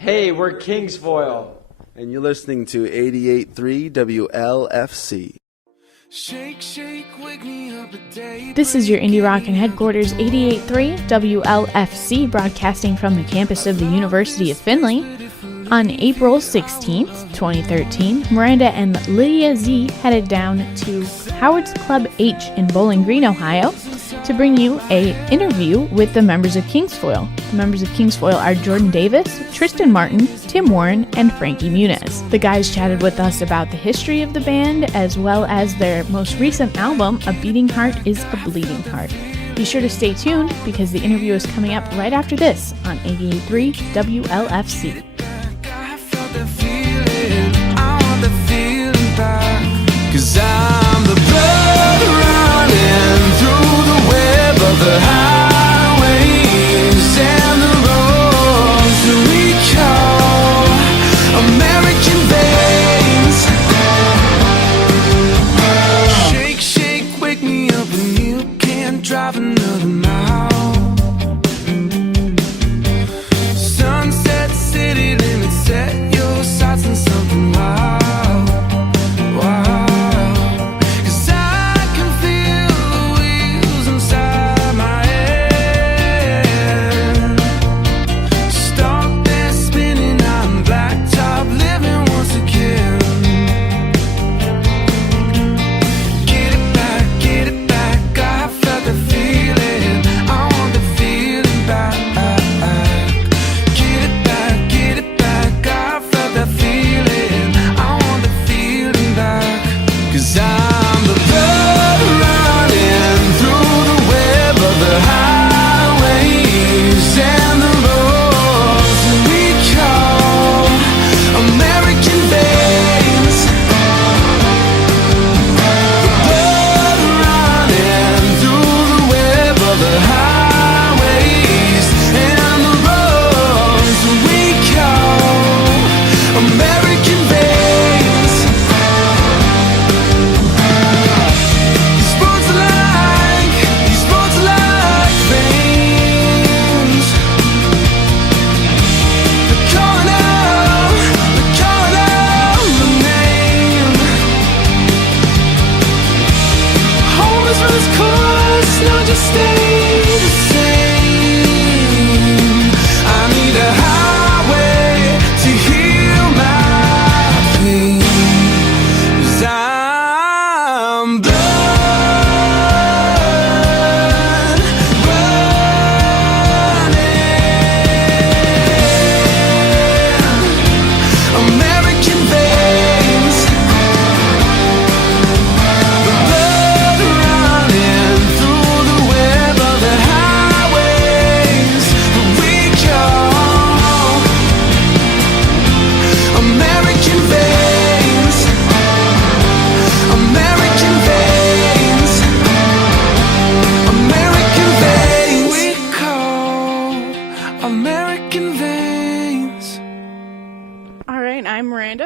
Hey, we're Kingsfoil. And you're listening to 88.3 WLFC. Shake, shake, wake me up a day. This is your Indie Rockin' Headquarters 88.3 WLFC, broadcasting from the campus of the University of Findlay. On April 16th, 2013, Miranda and Lydia Z headed down to Howard's Club H in Bowling Green, Ohio, to bring you an interview with the members of Kingsfoil. The members of Kingsfoil are Jordan Davis, Tristan Martin, Tim Warren, and Frankie Muniz. The guys chatted with us about the history of the band, as well as their most recent album, A Beating Heart is a Bleeding Heart. Be sure to stay tuned, because the interview is coming up right after this on 88.3 WLFC. Cause I'm the blood running through the web of the highways and the roads that we call American veins. Shake, shake, wake me up when you can't drive another mile. Sunset City limits, set your sights on something wild.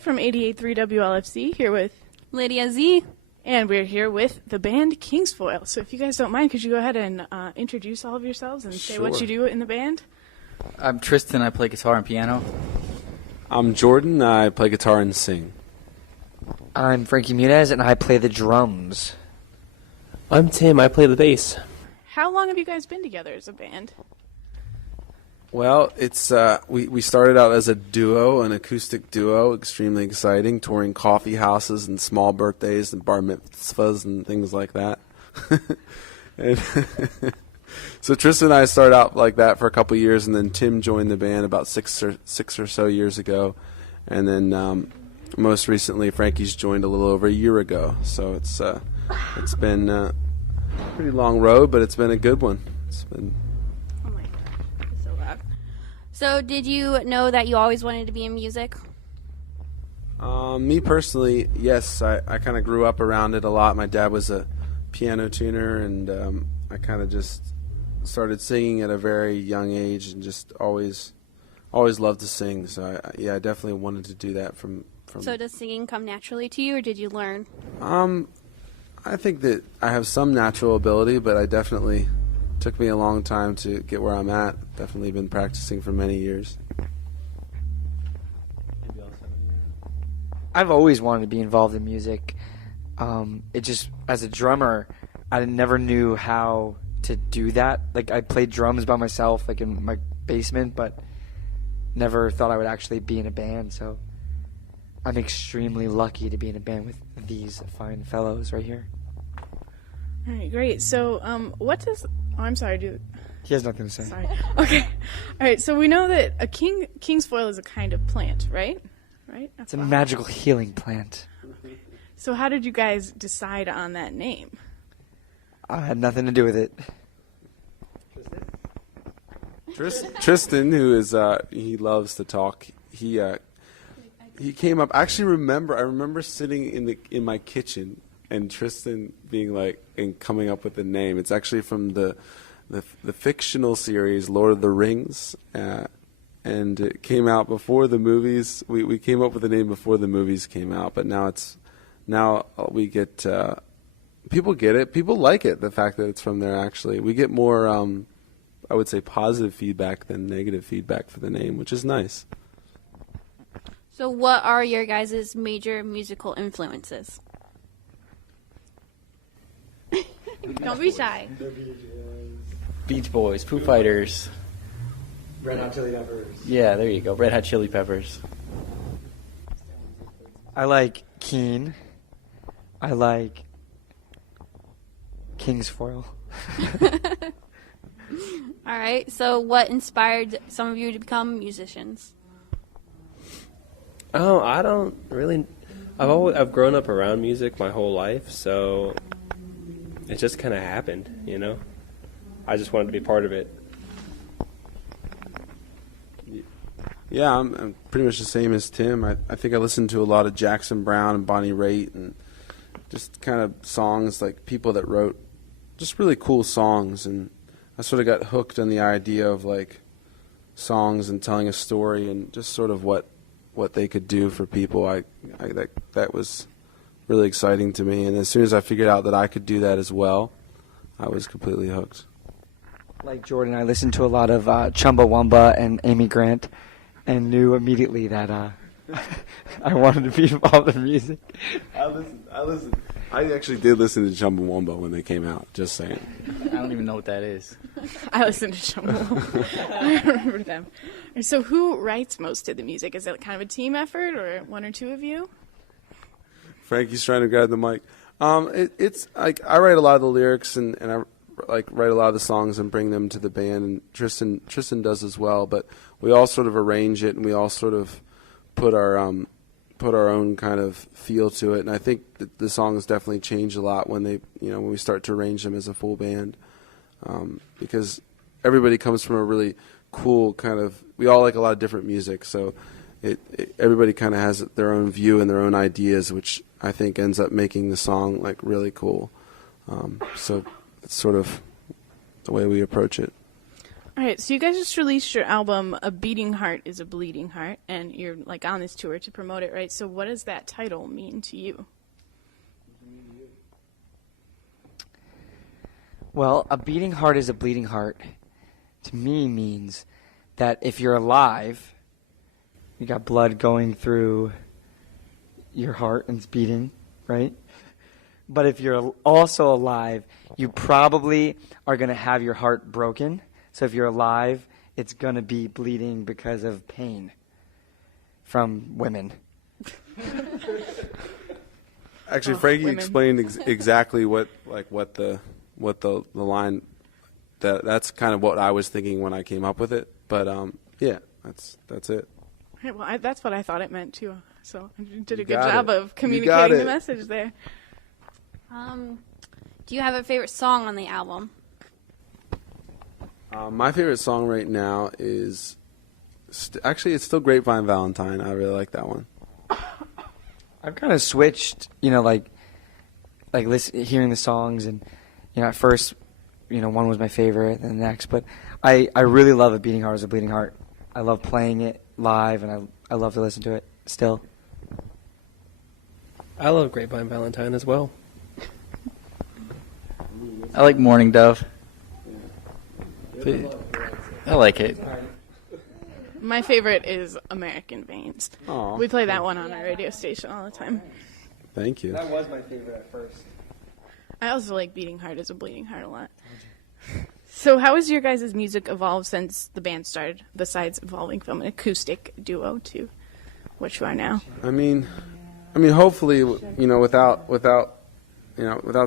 From 88.3 WLFC, here with Lydia Z. And we're here with the band Kingsfoil. So if you guys don't mind, could you go ahead and introduce all of yourselves and say what you do in the band? I'm Tristan. I play guitar and piano. I'm Jordan. I play guitar and sing. I'm Frankie Muniz, and I play the drums. I'm Tim. I play the bass. How long have you guys been together as a band? Well, it's we started out as a duo, an acoustic duo, extremely exciting, touring coffee houses and small birthdays and bar mitzvahs and things like that. And so Tristan and I started out like that for a couple of years, and then Tim joined the band about six or so years ago, and then most recently Frankie's joined a little over a year ago. So it's been a pretty long road, but it's been a good one. It's been. So did you know that you always wanted to be in music? Me personally, yes. I kind of grew up around it a lot. My dad was a piano tuner, and I kind of just started singing at a very young age, and just always loved to sing. So I definitely wanted to do that from. So does singing come naturally to you, or did you learn? I think that I have some natural ability, but I definitely took me a long time to get where I'm at. Definitely been practicing for many years. I've always wanted to be involved in music. It just, as a drummer, I never knew how to do that. Like, I played drums by myself, like in my basement, but never thought I would actually be in a band. So I'm extremely lucky to be in a band with these fine fellows right here. All right, great. So, what does? Oh, I'm sorry. He has nothing to say. Sorry. Okay. All right. So we know that a Kingsfoil is a kind of plant, right? Right. It's a magical healing plant. So how did you guys decide on that name? I had nothing to do with it. Tristan, who is he loves to talk. He came up. I remember sitting in my kitchen and Tristan being like and coming up with the name. It's actually from the fictional series Lord of the Rings, and it came out before the movies. We came up with the name before the movies came out, but now we get people get it. People like it. The fact that it's from there. Actually, we get more. I would say positive feedback than negative feedback for the name, which is nice. So what are your guys' major musical influences? Don't be shy. Beach Boys, Foo Fighters. Red Hot Chili Peppers. Yeah, there you go. Red Hot Chili Peppers. I like Keen. I like Kingsfoil. All right. So what inspired some of you to become musicians? Oh, I don't really. I've grown up around music my whole life, so it just kind of happened, you know. I just wanted to be part of it. Yeah, I'm pretty much the same as Tim. I think I listened to a lot of Jackson Browne and Bonnie Raitt and just kind of songs like people that wrote just really cool songs, and I sort of got hooked on the idea of like songs and telling a story and just sort of what they could do for people. That was really exciting to me, and as soon as I figured out that I could do that as well, I was completely hooked. Like Jordan, I listened to a lot of Chumbawamba and Amy Grant, and knew immediately that I wanted to be involved in music. I listened. I actually did listen to Chumbawamba when they came out. Just saying. I don't even know what that is. I listened to Shumble. I remember them. So who writes most of the music? Is it kind of a team effort or one or two of you? Frankie's trying to grab the mic. It's like I write a lot of the lyrics and I like write a lot of the songs and bring them to the band, and Tristan does as well. But we all sort of arrange it and we all sort of put our own kind of feel to it. And I think that the songs definitely change a lot when we start to arrange them as a full band, because everybody comes from a really cool kind of. We all like a lot of different music, so everybody kind of has their own view and their own ideas, which I think ends up making the song like really cool. So it's sort of the way we approach it. All right, so you guys just released your album, A Beating Heart is a Bleeding Heart, and you're like on this tour to promote it, right? So what does that title mean to you? Well, a beating heart is a bleeding heart. To me means that if you're alive, you got blood going through your heart and it's beating, right? But if you're also alive, you probably are going to have your heart broken. So if you're alive, it's going to be bleeding because of pain from women. Actually, Frankie women. explained exactly what the line. That's kind of what I was thinking when I came up with it. But yeah, that's it. All right, well, that's what I thought it meant too. So you did a You good got job it. of You got communicating the it. message there. Do you have a favorite song on the album? My favorite song right now is actually it's still Grapevine Valentine. I really like that one. I've kind of switched, like hearing the songs, and at first, one was my favorite, and the next. But I really love A Beating Heart is a Bleeding Heart. I love playing it live, and I love to listen to it still. I love Grapevine Valentine as well. I like Morning Dove. I like it. My favorite is American Veins. Aw, We play that one on our radio station all the time. thank you. That was my favorite at first. I also like Beating Heart as a Bleeding Heart a lot. So how has your guys' music evolved since the band started, besides evolving from an acoustic duo to what you are now? I mean, hopefully, without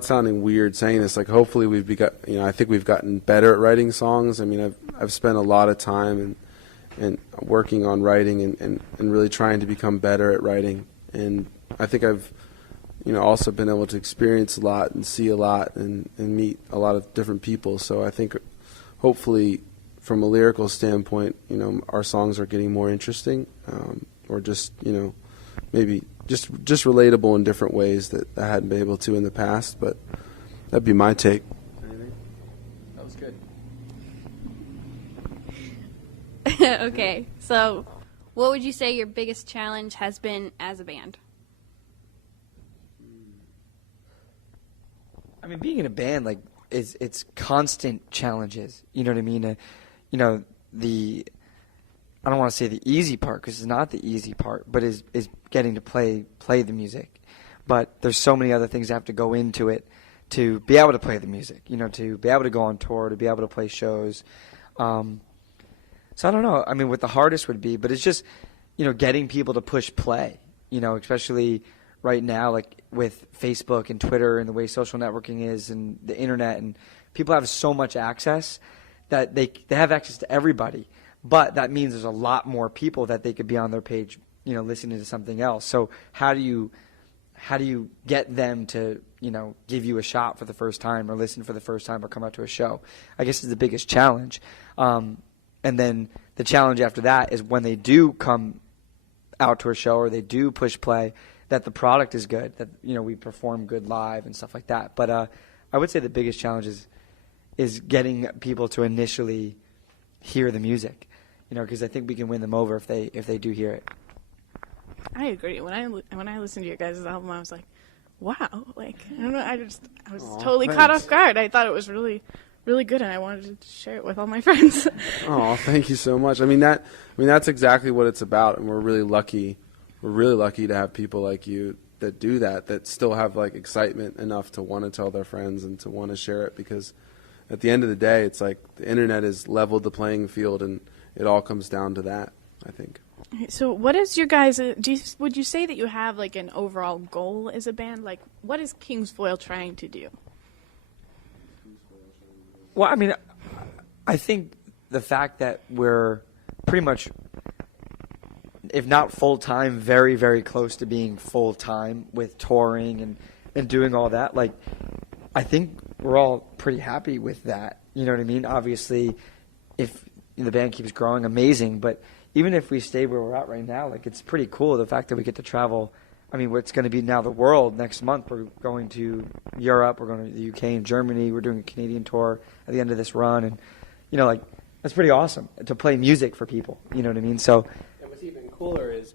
sounding weird saying this, like hopefully I think we've gotten better at writing songs. I mean, I've spent a lot of time and working on writing and really trying to become better at writing. And I think I've, also been able to experience a lot and see a lot and meet a lot of different people. So I think hopefully from a lyrical standpoint, our songs are getting more interesting, or just, maybe just relatable in different ways that I hadn't been able to in the past. But that'd be my take. That was good. Okay, so what would you say your biggest challenge has been as a band? I mean, being in a band, like, it's constant challenges. You know what I mean? I don't want to say the easy part, because it's not the easy part, but is getting to play the music. But there's so many other things that have to go into it to be able to play the music. To be able to go on tour, to be able to play shows. So I don't know. I mean, what the hardest would be, but it's just, getting people to push play. Especially right now, like with Facebook and Twitter and the way social networking is and the internet, and people have so much access that they have access to everybody. But that means there's a lot more people that they could be on their page, listening to something else. So how do you get them to, give you a shot for the first time or listen for the first time or come out to a show? I guess is the biggest challenge. And then the challenge after that is when they do come out to a show or they do push play, that the product is good, that, we perform good live and stuff like that. But I would say the biggest challenge is getting people to initially hear the music, because I think we can win them over if they do hear it. I agree. When I listened to your guys' album, I was like, wow. Like, I don't know. I was totally caught off guard. I thought it was really, really good, and I wanted to share it with all my friends. Oh, thank you so much. I mean, that's exactly what it's about, and we're really lucky. We're really lucky to have people like you that do that still have like excitement enough to want to tell their friends and to want to share it, because at the end of the day, it's like the internet has leveled the playing field, and it all comes down to that, I think. So what is your guys' would you say that you have like an overall goal as a band? Like, what is Kingsfoil trying to do? Well, I mean, I think the fact that we're pretty much, if not full-time, very, very close to being full-time with touring and doing all that, like, I think we're all pretty happy with that. You know what I mean? Obviously, if the band keeps growing, amazing. But even if we stay where we're at right now, like, it's pretty cool, the fact that we get to travel. I mean, what's going to be now the world next month. We're going to Europe. We're going to the UK and Germany. We're doing a Canadian tour at the end of this run. And, like, that's pretty awesome to play music for people. You know what I mean? So And what's even cooler is